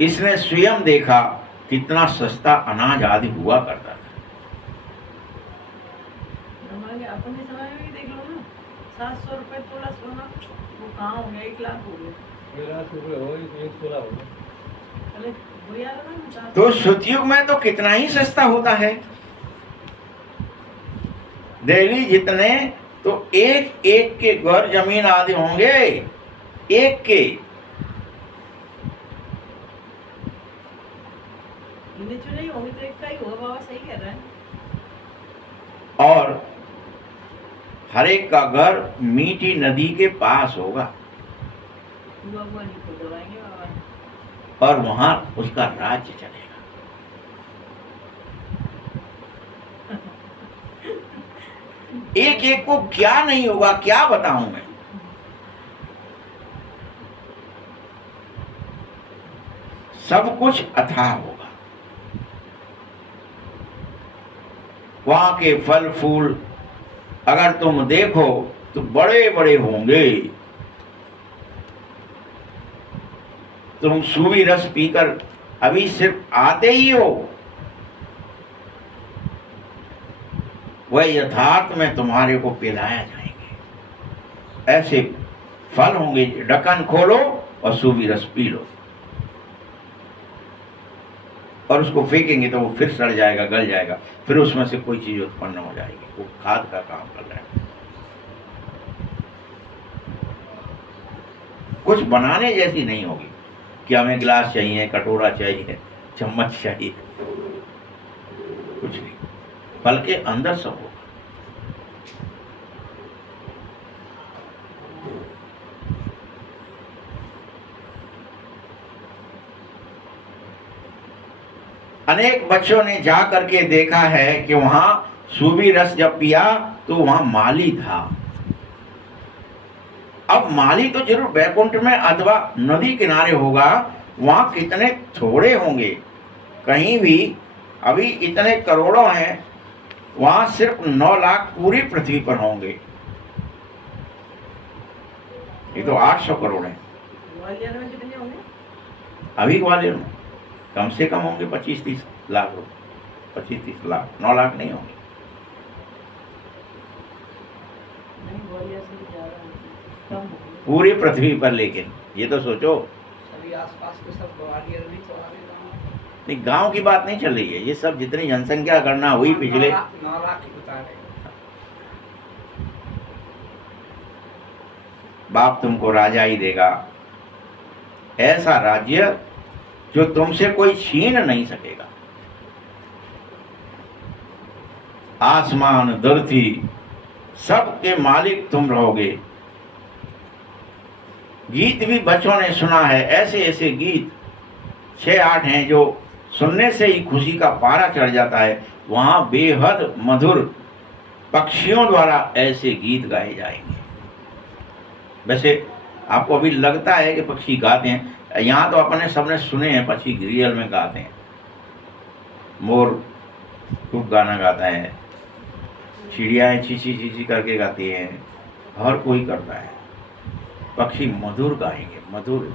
इसने स्वयं देखा कितना सस्ता अनाज आदि हुआ करता था। अपने समय में देख लो ना, 700 रुपए तोला सोना, वो कहाँ हो गया, 1 लाख हो गया। 1 लाख रुपए हो, 1 तोला हो गया। अरे वो यार ना, तो सतयुग में तो कितना ही सस्ता होता है। दिल्ली जितने तो एक एक के घर जमीन आदि होंगे, एक के। हर एक का घर मीठी नदी के पास होगा हुआ हुआ नहीं को दबाएंगे बाबा। और वहां उसका राज्य चलेगा। एक एक को क्या नहीं होगा, क्या बताऊं मैं। सब कुछ अथाह होगा। वहां के फल फूल अगर तुम देखो तो बड़े बड़े होंगे। तुम सूवी रस पीकर अभी सिर्फ आते ही हो, वह यथार्थ में तुम्हारे को पिलाया जाएंगे। ऐसे फल होंगे, ढक्कन खोलो और सूवी रस पी लो, और उसको फेंकेंगे तो वो फिर सड़ जाएगा, गल जाएगा, फिर उसमें से कोई चीज उत्पन्न हो जाएगी। वो खाद का काम कर रहा है। कुछ बनाने जैसी नहीं होगी कि हमें गिलास चाहिए, कटोरा चाहिए, चम्मच चाहिए, कुछ नहीं। फल के अंदर सब होगा। अनेक बच्चों ने जा करके देखा है कि वहां सूबी रस जब पिया तो वहां माली था। अब माली तो जरूर बैकुंठ में अथवा नदी किनारे होगा, वहां कितने थोड़े होंगे। कहीं भी अभी इतने करोड़ों हैं, वहां सिर्फ 9 लाख पूरी पृथ्वी पर होंगे। ये तो 800 करोड़ है। ग्वालियर में कितने होंगे? अभी ग्वालियर में कम से कम होंगे 25-30 लाख लोग, 25-30 लाख, 9 लाख नहीं होंगे। नहीं, ग्वालियर से भी ज्यादा होंगे, कम होंगे। पूरी पृथ्वी पर। लेकिन ये तो सोचो, सभी आसपास के सब ग्वालियर भी तो आ गए गाँव। नहीं गांव की बात नहीं चल रही है, ये सब जितनी जनसंख्या गणना हुई पिछले 9 लाख की बता रहे हैं। बाप तुमको राजा ही देगा, ऐसा राज्य जो तुमसे कोई छीन नहीं सकेगा। आसमान धरती सबके मालिक तुम रहोगे। गीत भी बच्चों ने सुना है, ऐसे ऐसे गीत 6-8 हैं जो सुनने से ही खुशी का पारा चढ़ जाता है। वहां बेहद मधुर पक्षियों द्वारा ऐसे गीत गाए जाएंगे। वैसे आपको अभी लगता है कि पक्षी गाते हैं, यहाँ तो अपने सबने सुने हैं पक्षी रियल में गाते हैं। मोर खूब गाना गाता है, चिड़ियाएँ चींची चींची करके गाती हैं, हर कोई करता है। पक्षी मधुर गाएंगे, मधुर।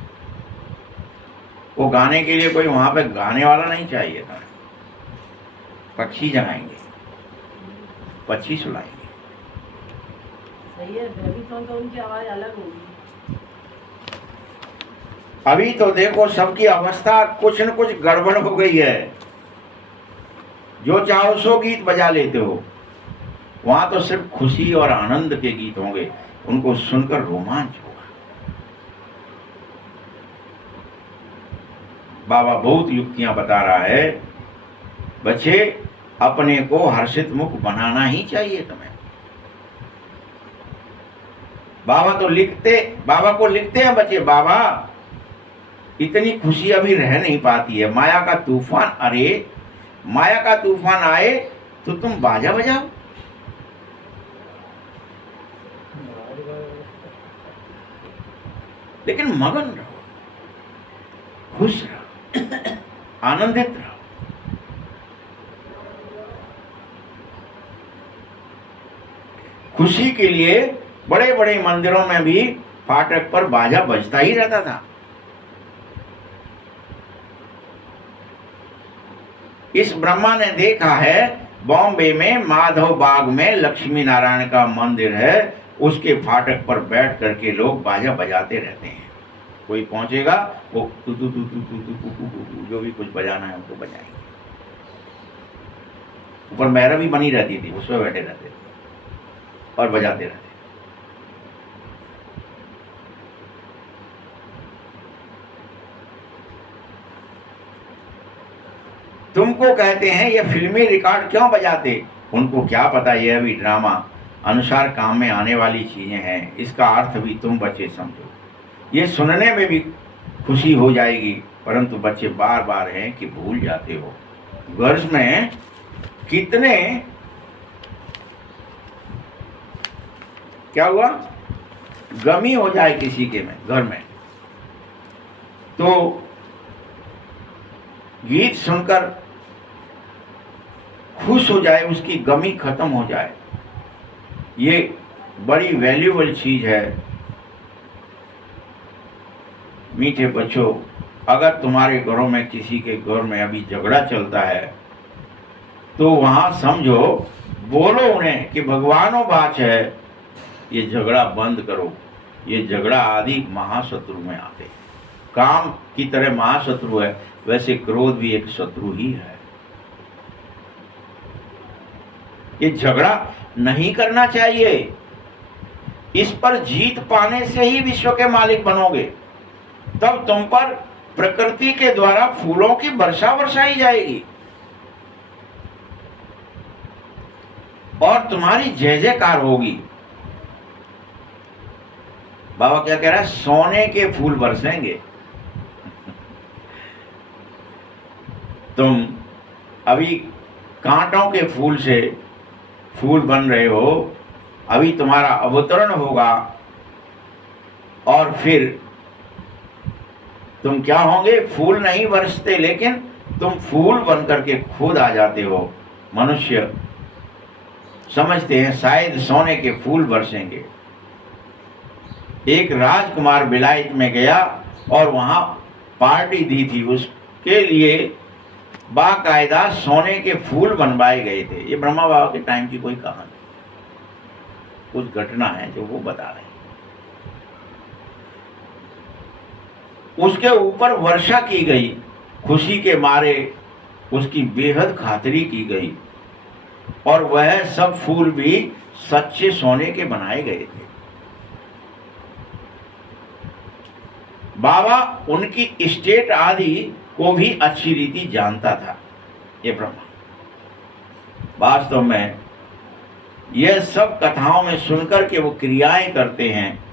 वो गाने के लिए कोई वहाँ पे गाने वाला नहीं चाहिए था। पक्षी जगाएंगे, पक्षी सुनाएंगे। सही है, बेबीटोन तो उनकी आवाज अलग होगी। अभी तो देखो सबकी अवस्था कुछ न कुछ गड़बड़ हो गई है। जो चाहो सो गीत बजा लेते हो। वहां तो सिर्फ खुशी और आनंद के गीत होंगे, उनको सुनकर रोमांच होगा। बाबा बहुत युक्तियां बता रहा है, बच्चे अपने को हर्षित मुख बनाना ही चाहिए तुम्हें। बाबा को लिखते हैं बच्चे, बाबा इतनी खुशी अभी रह नहीं पाती है, माया का तूफान, अरे माया का तूफान आए तो तुम बाजा बजाओ। लेकिन मगन रहो, खुश रहो, आनंदित रहो। खुशी के लिए बड़े बड़े मंदिरों में भी फाटक पर बाजा बजता ही रहता था। इस ब्रह्मा ने देखा है, बॉम्बे में माधव बाग में लक्ष्मी नारायण का मंदिर है, उसके फाटक पर बैठ करके लोग बाजा बजाते रहते हैं। कोई पहुंचेगा वो तू तू तू तू तू तू तू तू तू जो भी कुछ बजाना है उनको बजाएंगे। ऊपर मेहरा भी बनी रहती थी, उसमें बैठे रहते थे और बजाते रहते। तुमको कहते हैं ये फिल्मी रिकॉर्ड क्यों बजाते, उनको क्या पता ये अभी ड्रामा अनुसार काम में आने वाली चीजें हैं, इसका अर्थ भी तुम बच्चे समझो। ये सुनने में भी खुशी हो जाएगी, परंतु बच्चे बार बार हैं कि भूल जाते हो। वर्ष में कितने, क्या हुआ, गमी हो जाए किसी के में घर में, तो गीत सुनकर खुश हो जाए, उसकी गमी खत्म हो जाए। ये बड़ी वैल्यूएबल चीज है। मीठे बच्चों, अगर तुम्हारे घरों में किसी के घर में अभी झगड़ा चलता है तो वहां समझो, बोलो उन्हें कि भगवानों बात है, ये झगड़ा बंद करो। ये झगड़ा आदि महाशत्रु में आते हैं। काम की तरह महाशत्रु है, वैसे क्रोध भी एक शत्रु ही है। ये झगड़ा नहीं करना चाहिए। इस पर जीत पाने से ही विश्व के मालिक बनोगे। तब तुम पर प्रकृति के द्वारा फूलों की वर्षा बरसाई जाएगी और तुम्हारी जय जयकार होगी। बाबा क्या कह रहा है, सोने के फूल बरसेंगे। तुम अभी कांटों के फूल से फूल बन रहे हो, अभी तुम्हारा अवतरण होगा और फिर तुम क्या होंगे, फूल नहीं बरसते, लेकिन तुम फूल बन करके खुद आ जाते हो। मनुष्य समझते हैं शायद सोने के फूल बरसेंगे। एक राजकुमार विलायत में गया और वहां पार्टी दी थी, उसके लिए बाकायदा सोने के फूल बनवाए गए थे। ये ब्रह्मा बाबा के टाइम की कोई कहानी, कुछ घटना है जो वो बता रहे हैं। उसके ऊपर वर्षा की गई, खुशी के मारे उसकी बेहद खातिरी की गई और वह सब फूल भी सच्चे सोने के बनाए गए थे। बाबा उनकी स्टेट आदि को भी अच्छी रीति जानता था। ये ब्रह्मा वास्तव में यह सब कथाओं में सुनकर के वो क्रियाएं करते हैं,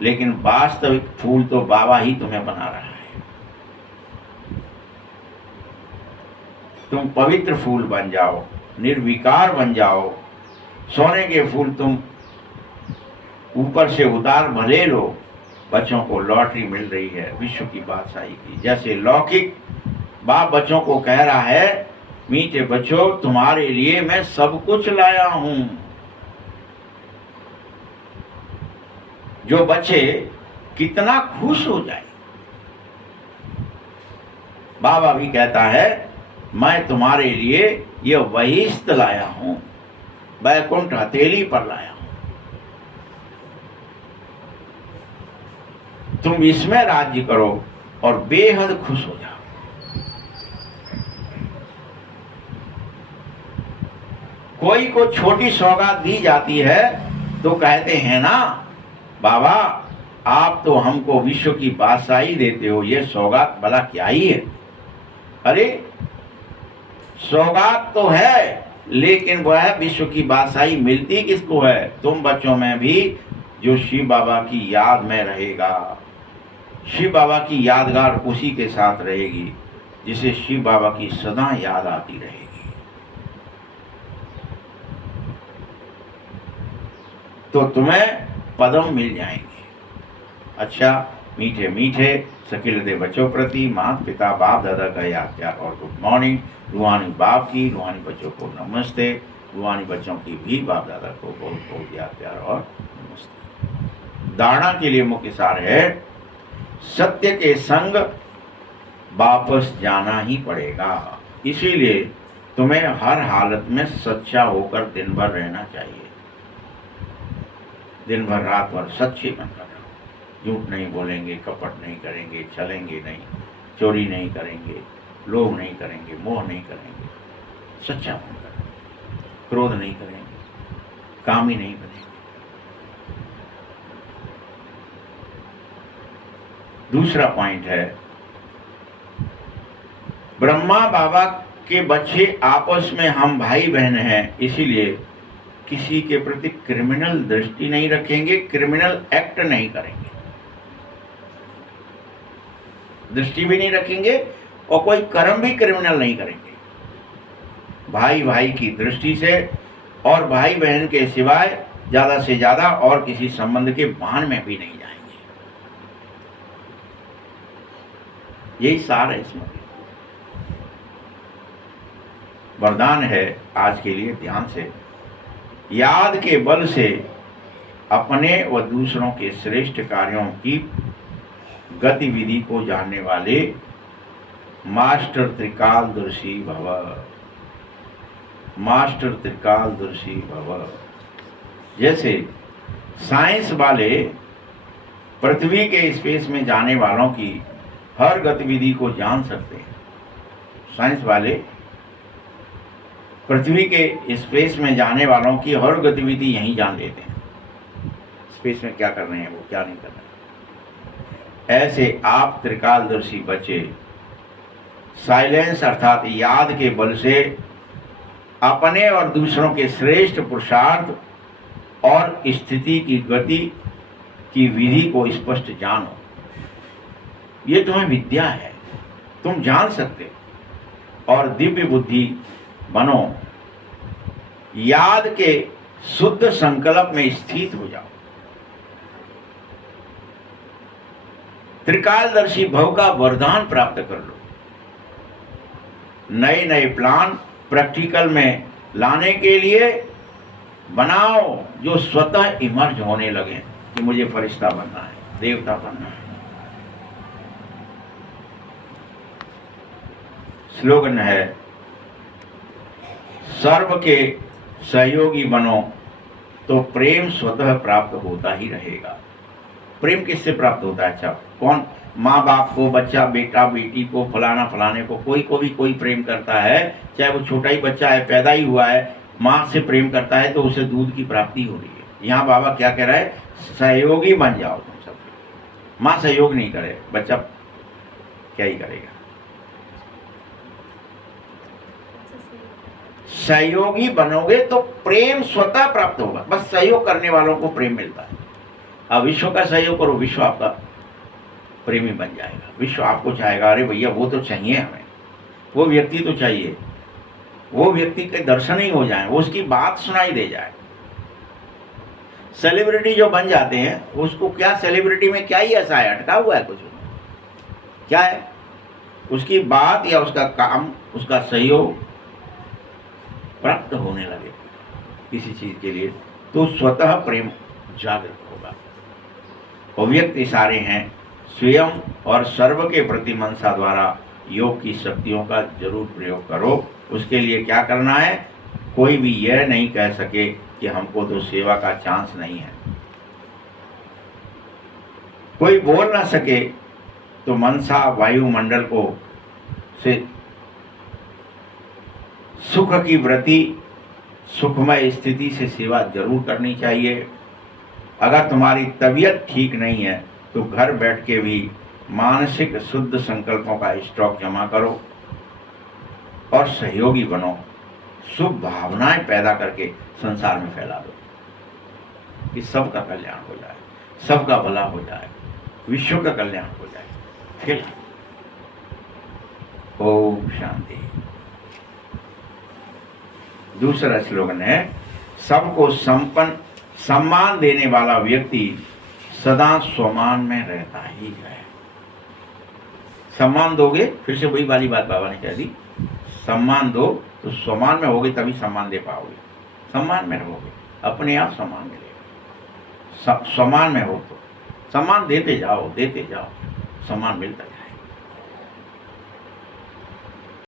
लेकिन वास्तविक फूल तो बाबा ही तुम्हें बना रहा है। तुम पवित्र फूल बन जाओ, निर्विकार बन जाओ। सोने के फूल तुम ऊपर से उतार भले लो। बच्चों को लॉटरी मिल रही है विश्व की बादशाही की। जैसे लौकिक बाप बच्चों को कह रहा है, मीठे बच्चों तुम्हारे लिए मैं सब कुछ लाया हूं। जो बच्चे कितना खुश हो जाए। बाबा भी कहता है, मैं तुम्हारे लिए ये वहिष्ठ लाया हूं, बैकुंठ हथेली पर लाया हूं। तुम इसमें राज्य करो और बेहद खुश हो जाओ। कोई को छोटी सौगात दी जाती है तो कहते हैं ना, बाबा आप तो हमको विश्व की बादशाही देते हो, ये सौगात भला क्या ही है। अरे सौगात तो है, लेकिन वह विश्व की बादशाही मिलती किसको है? तुम बच्चों में भी जो शिव बाबा की याद में रहेगा। शिव बाबा की यादगार उसी के साथ रहेगी जिसे शिव बाबा की सदा याद आती रहेगी। तो तुम्हें पदम मिल जाएंगे। अच्छा मीठे मीठे सखी हृदय बच्चों प्रति माता पिता बाप दादा का याद प्यार और गुड मॉर्निंग। रूहानी बाप की, रूहानी बच्चों को नमस्ते। रूहानी बच्चों की भी बाप दादा को बहुत बहुत याद प्यार और नमस्ते। धारणा के लिए मुख्य सार है, सत्य के संग वापस जाना ही पड़ेगा। इसीलिए तुम्हें हर हालत में सच्चा होकर दिन भर रहना चाहिए। दिन भर रात भर सच्चे बनकर रहो। झूठ नहीं बोलेंगे, कपट नहीं करेंगे, छलेंगे नहीं, चोरी नहीं करेंगे, लोभ नहीं करेंगे, मोह नहीं करेंगे, सच्चा बनकर, क्रोध नहीं करेंगे, कामी नहीं बनेंगे। दूसरा पॉइंट है, ब्रह्मा बाबा के बच्चे आपस में हम भाई बहन हैं, इसीलिए किसी के प्रति क्रिमिनल दृष्टि नहीं रखेंगे, क्रिमिनल एक्ट नहीं करेंगे, दृष्टि भी नहीं रखेंगे और कोई कर्म भी क्रिमिनल नहीं करेंगे। भाई भाई की दृष्टि से और भाई बहन के सिवाय ज्यादा से ज्यादा और किसी संबंध के बाण में भी नहीं जाएंगे। यही सार है इसमें। वरदान है आज के लिए, ध्यान से, याद के बल से अपने व दूसरों के श्रेष्ठ कार्यों की गतिविधि को जानने वाले मास्टर त्रिकालदर्शी भव, मास्टर त्रिकालदर्शी भव। जैसे साइंस वाले पृथ्वी के स्पेस में जाने वालों की हर गतिविधि को जान सकते हैं। साइंस वाले पृथ्वी के स्पेस में जाने वालों की हर गतिविधि यहीं जान लेते हैं, स्पेस में क्या कर रहे हैं वो, क्या नहीं कर रहे हैं। ऐसे आप त्रिकालदर्शी बच्चे साइलेंस अर्थात याद के बल से अपने और दूसरों के श्रेष्ठ पुरुषार्थ और स्थिति की गति की विधि को स्पष्ट जानो। ये तुम्हें विद्या है, तुम जान सकते हो और दिव्य बुद्धि बनो। याद के शुद्ध संकल्प में स्थित हो जाओ। त्रिकालदर्शी भव का वरदान प्राप्त कर लो। नए नए प्लान प्रैक्टिकल में लाने के लिए बनाओ जो स्वतः इमर्ज होने लगे कि मुझे फरिश्ता बनना है, देवता बनना है। स्लोगन है, सर्व के सहयोगी बनो तो प्रेम स्वतः प्राप्त होता ही रहेगा। प्रेम किससे प्राप्त होता है? अच्छा, कौन? माँ बाप को, बच्चा, बेटा बेटी को, फलाना फलाने को, कोई को भी कोई प्रेम करता है, चाहे वो छोटा ही बच्चा है, पैदा ही हुआ है, माँ से प्रेम करता है तो उसे दूध की प्राप्ति हो रही है। यहाँ बाबा क्या कह रहा है? सहयोगी बन जाओ तुम सब। माँ सहयोग नहीं करे, बच्चा क्या ही करेगा? सहयोगी बनोगे तो प्रेम स्वतः प्राप्त होगा। बस सहयोग करने वालों को प्रेम मिलता है। अब विश्व का सहयोग करो, विश्व आपका प्रेमी बन जाएगा। विश्व आपको चाहेगा, अरे भैया वो तो चाहिए हमें, वो व्यक्ति तो चाहिए, वो व्यक्ति के दर्शन ही हो जाए, वो उसकी बात सुनाई दे जाए। सेलिब्रिटी जो बन जाते हैं उसको क्या, सेलिब्रिटी में क्या ही ऐसा है, अटका हुआ है कुछ? क्या है? उसकी बात या उसका काम, उसका सहयोग प्राप्त होने लगे किसी चीज के लिए तो स्वतः प्रेम जागृत होगा। अव्यक्त इशारे हैं, स्वयं और सर्व के प्रति मनसा द्वारा योग की शक्तियों का जरूर प्रयोग करो। उसके लिए क्या करना है? कोई भी यह नहीं कह सके कि हमको तो सेवा का चांस नहीं है। कोई बोल ना सके तो मनसा वायुमंडल को से सुख की वृत्ति, सुखमय स्थिति से सेवा जरूर करनी चाहिए। अगर तुम्हारी तबीयत ठीक नहीं है तो घर बैठ के भी मानसिक शुद्ध संकल्पों का स्टॉक जमा करो और सहयोगी बनो। शुभ भावनाएं पैदा करके संसार में फैला दो कि सबका कल्याण हो जाए, सबका भला हो जाए, विश्व का कल्याण हो जाए। फिर ओम शांति। दूसरा स्लोगन है, सबको संपन्न सम्मान देने वाला व्यक्ति सदा स्वमान में रहता ही है। सम्मान दोगे, फिर से वही वाली बात बाबा ने कह दी, सम्मान दो तो स्वमान में होगे तभी सम्मान दे पाओगे। सम्मान में रहोगे अपने आप सम्मान मिलेगा। स्वमान में हो तो सम्मान देते जाओ, सम्मान मिलता है।